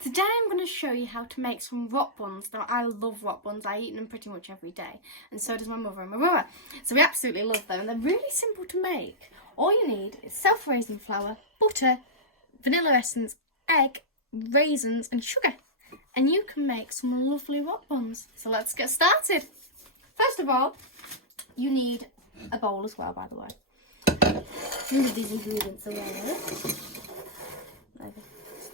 Today I'm going to show you how to make some rock buns. Now I love rock buns, I eat them pretty much every day, and so does my mother and my brother. So we absolutely love them, and they're really simple to make. All you need is self-raising flour, butter, vanilla essence, egg, raisins and sugar, and you can make some lovely rock buns. So let's get started. First of all, you need a bowl as well, by the way. Move these ingredients away. Okay.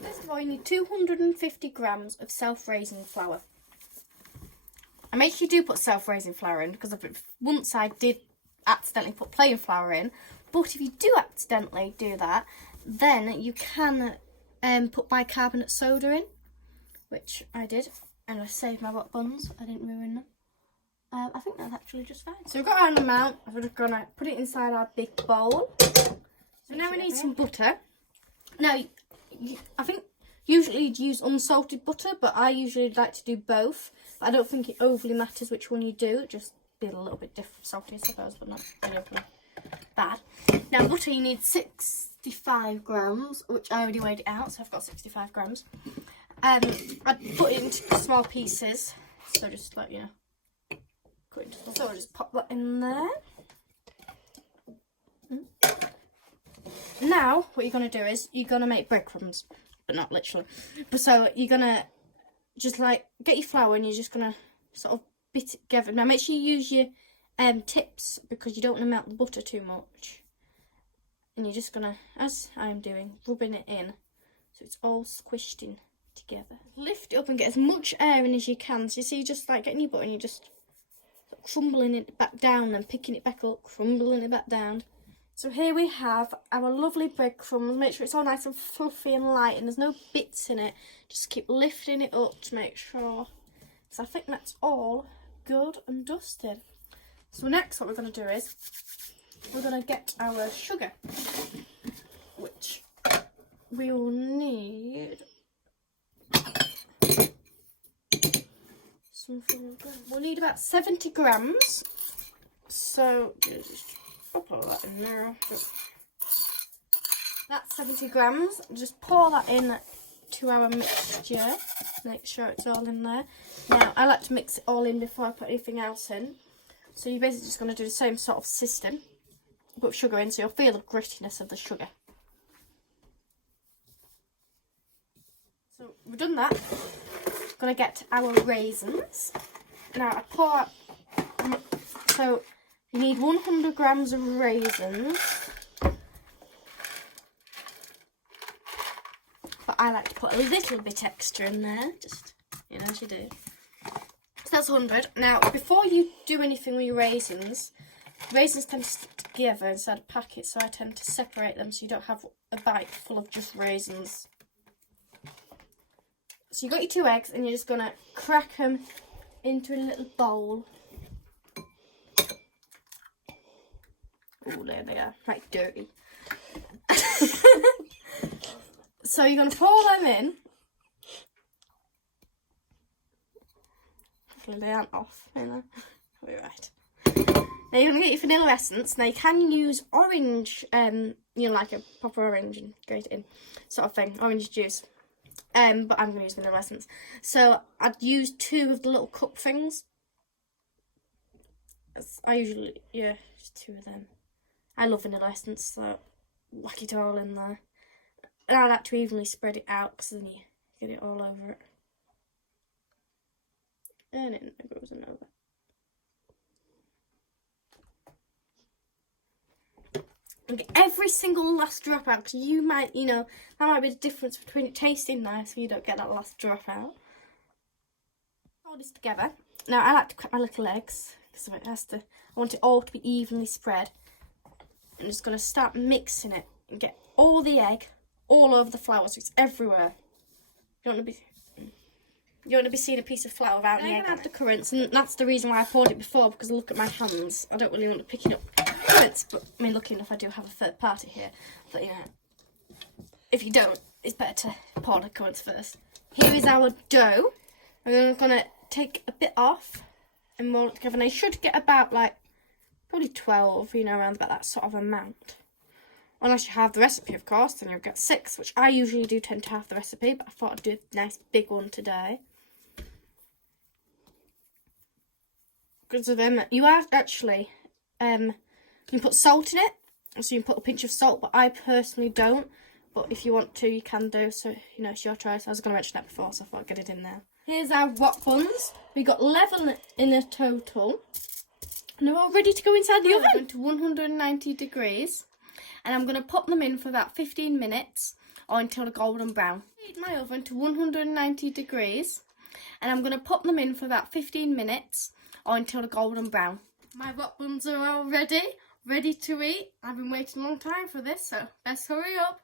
First of all, you need 250 grams of self-raising flour. And make sure you do put self-raising flour in, because once I did accidentally put plain flour in, but if you do accidentally do that, then you can put bicarbonate soda in, which I did, and I saved my rock buns. I didn't ruin them. I think that's actually just fine. So we've got our amount. We're just going to put it inside our big bowl. So now we need some butter. Now, I think usually you'd use unsalted butter, but I usually like to do both. But I don't think it overly matters which one you do. Just be a little bit different, salty I suppose, but not really bad. Now butter, you need 65 grams, which I already weighed it out, so I've got 65 grams. I put it into small pieces, so just like, you know, so I'll just pop that in there. Now, what you're going to do is, you're going to make breadcrumbs, but not literally. But so, you're going to just like, get your flour and you're just going to sort of bit it together. Now, make sure you use your tips, because you don't want to melt the butter too much. And you're just going to, as I am doing, rubbing it in, so it's all squished in together. Lift it up and get as much air in as you can. So you see, just like getting your butter and you're just crumbling it back down and picking it back up, crumbling it back down. So here we have our lovely breadcrumbs. Make sure it's all nice and fluffy and light and there's no bits in it. Just keep lifting it up to make sure. So I think that's all good and dusted. So next what we're going to do is, we're going to get our sugar, which we will need something. We'll need about 70 grams. So just pop all that in there. That's 70 grams. Just pour that in to our mixture. Make sure it's all in there. Now, I like to mix it all in before I put anything else in. So you're basically just going to do the same sort of system. Put sugar in, so you'll feel the grittiness of the sugar. So we've done that. Going to get our raisins. Now, I pour out, so you need 100 grams of raisins, but I like to put a little bit extra in there, just, you know, as you do. So that's 100. Now, before you do anything with your raisins tend to stick together inside a packet, so I tend to separate them so you don't have a bite full of just raisins. So you got your 2 eggs, and you're just going to crack them into a little bowl. Oh, there they are, like dirty. So you're going to pour them in. Hopefully they aren't off, you know. I'll be right. Now you're going to get your vanilla essence. Now you can use orange, you know, like a proper orange and grate it in, sort of thing, orange juice. But I'm going to use vanilla essence. So I'd use 2 of the little cup things. I usually, yeah, just 2 of them. I love vanilla essence, so whack it all in there. And I like to evenly spread it out, because then you get it all over it. And it goes in over. And get every single last drop out, because you might, you know, that might be the difference between it tasting nice and you don't get that last drop out. All this together. Now I like to crack my little eggs, because it has to, I want it all to be evenly spread. I'm just going to start mixing it and get all the egg all over the flour, so it's everywhere. You don't want to be seeing a piece of flour without the egg. I'm going to add the currants, and that's the reason why I poured it before, because look at my hands. I don't really want to pick it up currants, but I mean, lucky enough I do have a third party here. But you know, if you don't, it's better to pour the currants first. Here is our dough. I'm going to take a bit off and mold it together. And I should get about like probably 12, you know, around about that sort of amount. Unless you have the recipe, of course, then you'll get 6, which I usually do tend to have the recipe, but I thought I'd do a nice big one today. Because of them, you are actually, you can put salt in it, so you can put a pinch of salt, but I personally don't. But if you want to, you can do, so, you know, it's your choice. I was going to mention that before, so I thought I'd get it in there. Here's our rock buns. We got 11 in a total. And they're all ready to go inside the oven to 190 degrees. And I'm going to pop them in for about 15 minutes or until they're golden brown. Heat my oven to 190 degrees. And I'm going to pop them in for about 15 minutes or until they're golden brown. My rock buns are all ready to eat. I've been waiting a long time for this, so let's hurry up.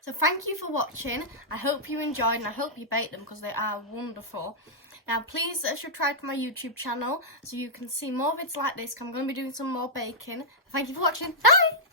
So thank you for watching. I hope you enjoyed and I hope you bake them because they are wonderful. Now please subscribe to my YouTube channel so you can see more vids like this. I'm going to be doing some more baking. Thank you for watching. Bye!